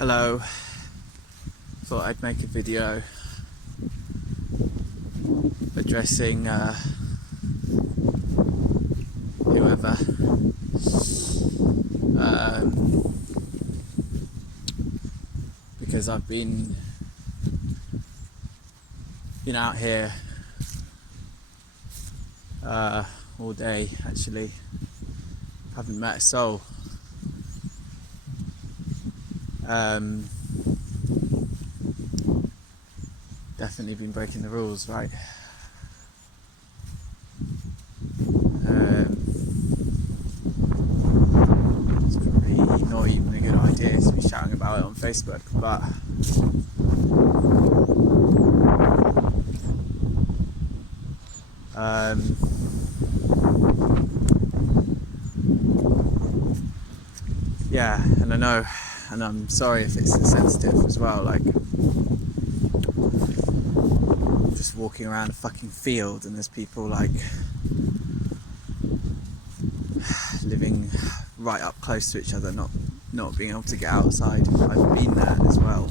Hello, thought I'd make a video addressing whoever because I've been out here all day. Actually, haven't met a soul. Definitely been breaking the rules, right? It's probably not even a good idea to be shouting about it on Facebook, but yeah, and I know, and I'm sorry if it's insensitive as well, like just walking around a fucking field and there's people like living right up close to each other, not being able to get outside. I've been there as well.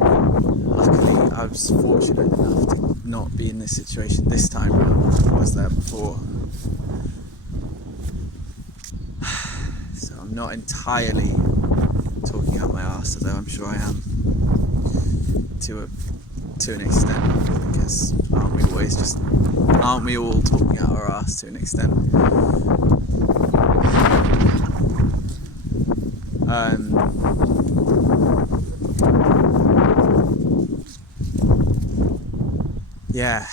Luckily, I was fortunate enough to not be in this situation this time around. I was there before. So I'm not entirely talking out my arse, although I'm sure I am to an extent, because aren't we all talking out our arse to an extent? Yeah,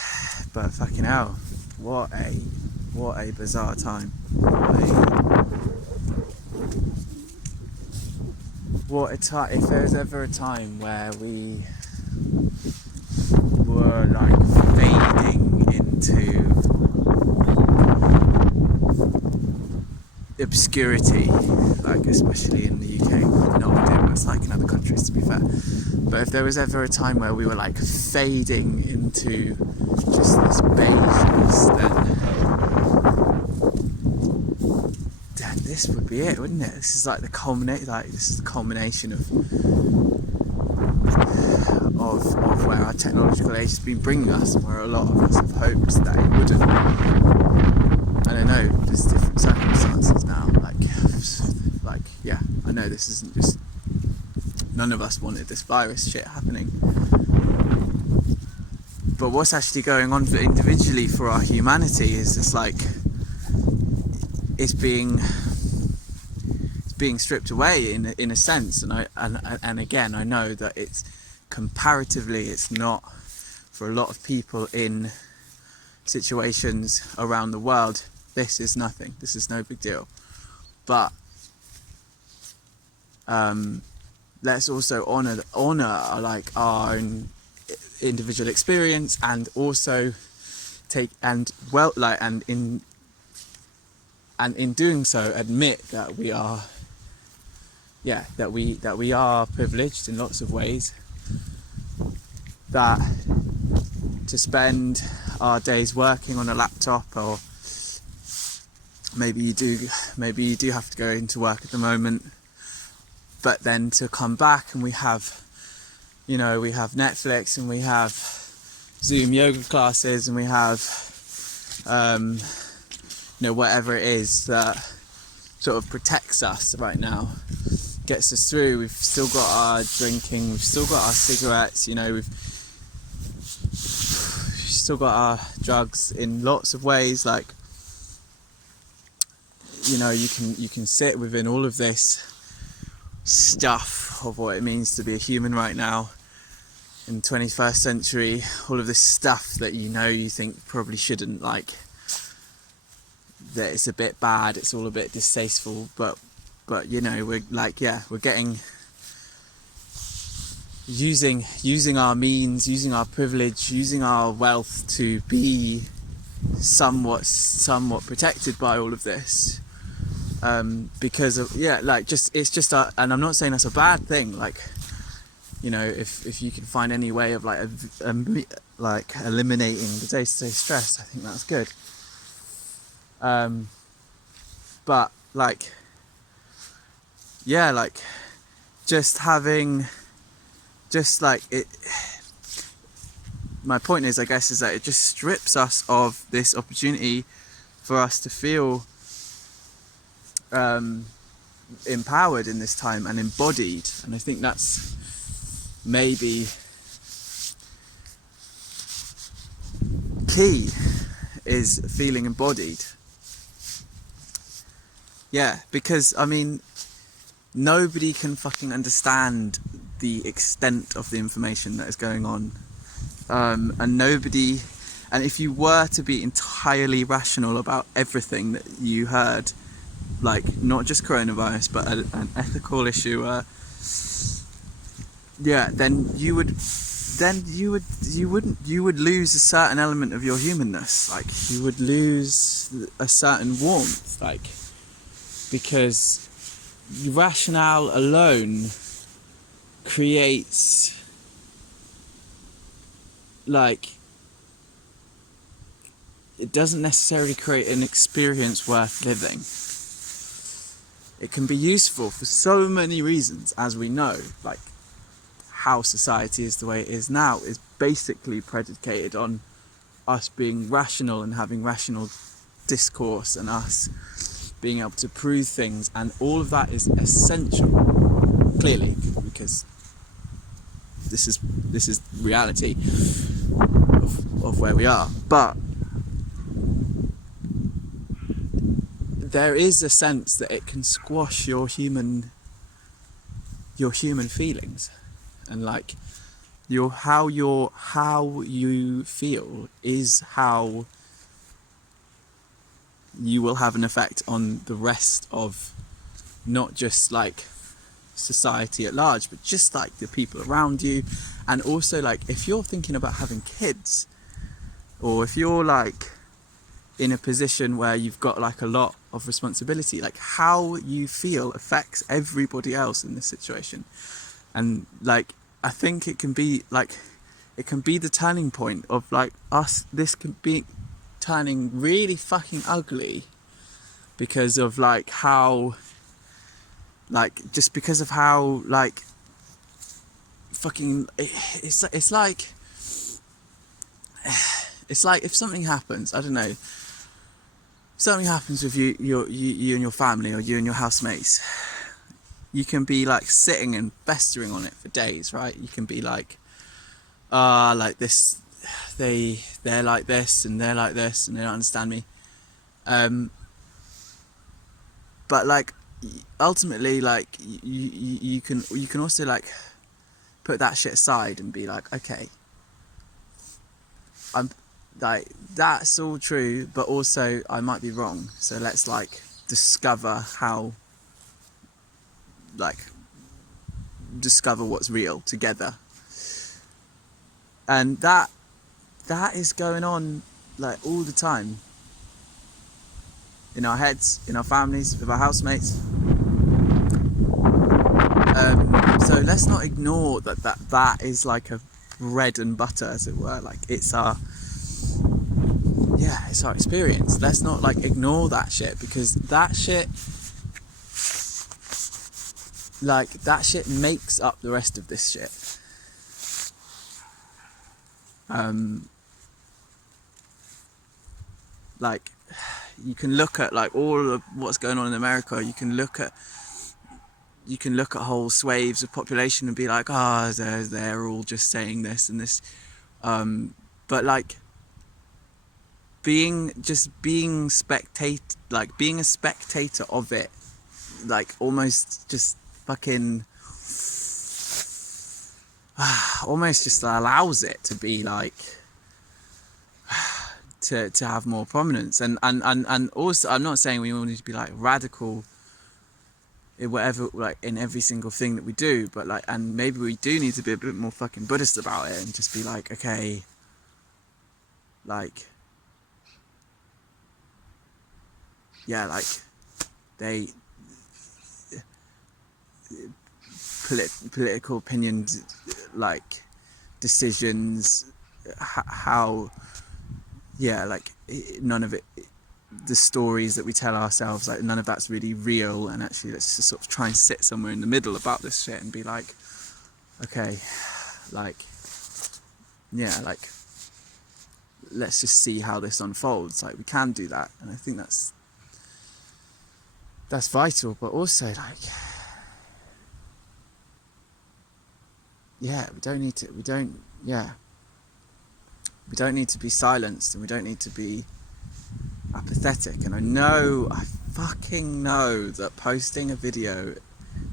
but fucking hell, what a bizarre time. What a time. If there was ever a time where we were like fading into obscurity, like especially in the UK, not idea what it's like in other countries, to be fair, but if there was ever a time where we were like fading into just this beigeness, then this would be it, wouldn't it? This is like the culmination of where our technological age has been bringing us, and where a lot of us have hoped that it wouldn't. I don't know, there's different circumstances now, like yeah, I know this isn't just, none of us wanted this virus shit happening, but what's actually going on individually for our humanity is it's like it's being stripped away in a sense, and again, I know that it's comparatively, it's not, for a lot of people in situations around the world, this is nothing, this is no big deal, but let's also honor like our own individual experience, and also in doing so admit that we are privileged in lots of ways, that to spend our days working on a laptop, or maybe you do have to go into work at the moment, but then to come back and we have Netflix, and we have Zoom yoga classes, and we have whatever it is that sort of protects us right now, gets us through. We've still got our drinking, we've still got our cigarettes, we've still got our drugs in lots of ways, like you can sit within all of this stuff of what it means to be a human right now in the 21st century, all of this stuff that you think probably shouldn't, like that it's a bit bad, it's all a bit distasteful, but we're like, yeah, we're getting using our means, using our privilege, using our wealth to be somewhat protected by all of this, because of and I'm not saying that's a bad thing, like if you can find any way of like eliminating the day-to-day stress, I think that's good, but like just having, just like it, my point is, I guess, is that it just strips us of this opportunity for us to feel empowered in this time and embodied. And I think that's maybe key, is feeling embodied. Yeah, because I mean, nobody can fucking understand the extent of the information that is going on, and nobody, and if you were to be entirely rational about everything that you heard, like not just coronavirus but an ethical issue, then you would lose a certain element of your humanness. Like, you would lose a certain warmth, like, because rationale alone creates, like, it doesn't necessarily create an experience worth living. It can be useful for so many reasons, as we know, like how society is the way it is now is basically predicated on us being rational and having rational discourse, and us being able to prove things, and all of that is essential, clearly, because this is reality of where we are. But there is a sense that it can squash your human feelings, and like how you feel is how you will have an effect on the rest of not just like society at large, but just like the people around you. And also, like, if you're thinking about having kids, or if you're like in a position where you've got like a lot of responsibility, like how you feel affects everybody else in this situation. And like, I think it can be the turning point of like us. This can be turning really fucking ugly because of like how, like, just because of how like fucking it's like if something happens, I don't know, something happens with you and your family, or you and your housemates, you can be like sitting and festering on it for days, right? You can be like, like this, they're like this and they're like this and they don't understand me, but like ultimately, like you can also like put that shit aside and be like, okay, I'm like, that's all true, but also I might be wrong, so let's like discover what's real together. And that is going on like all the time in our heads, in our families, with our housemates. So let's not ignore that is like a bread and butter, as it were. Like, it's our experience. Let's not like ignore that shit, because that shit makes up the rest of this shit. Like, you can look at like all of what's going on in America. You can look at whole swathes of population and be like, they're all just saying this and this, but like being a spectator of it, like almost just fucking almost just allows it to be like to have more prominence. And also, I'm not saying we all need to be like radical in whatever, like in every single thing that we do, but like, and maybe we do need to be a bit more fucking Buddhist about it and just be like, okay, like, yeah, like they political opinions, like decisions, how, yeah, like none of it the stories that we tell ourselves, like none of that's really real, and actually let's just sort of try and sit somewhere in the middle about this shit and be like, okay, like, yeah, like, let's just see how this unfolds. Like, we can do that, and I think that's vital. But also, like, yeah, we don't need to be silenced, and we don't need to be apathetic. And I fucking know that posting a video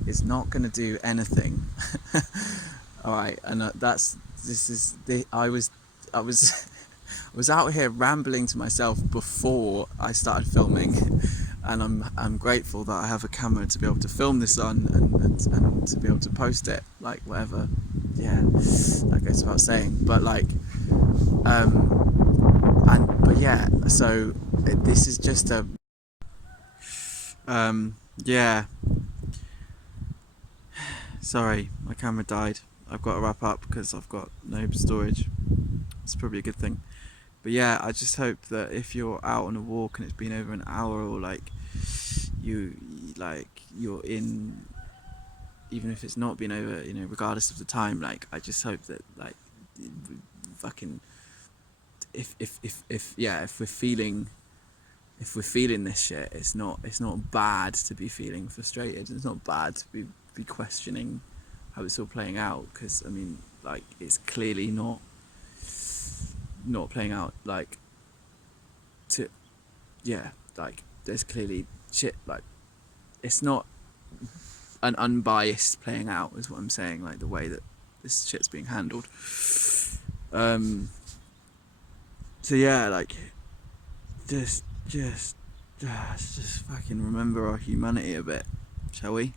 is not going to do anything. All right, and I was I was out here rambling to myself before I started filming, and I'm grateful that I have a camera to be able to film this on, and to be able to post it, like, whatever. Yeah, that goes without saying. But like, but yeah, so this is just a yeah. Sorry, my camera died. I've got to wrap up because I've got no storage. It's probably a good thing. But yeah, I just hope that if you're out on a walk and it's been over an hour, or like you're in, even if it's not been over, you know, regardless of the time, like, I just hope that, like, fucking, if we're feeling this shit, it's not bad to be feeling frustrated. It's not bad to be questioning how it's all playing out, because I mean, like, it's clearly not playing out like to, yeah, like, there's clearly shit, like, it's not an unbiased playing out, is what I'm saying, like, the way that this shit's being handled. So yeah, like, just fucking remember our humanity a bit, shall we?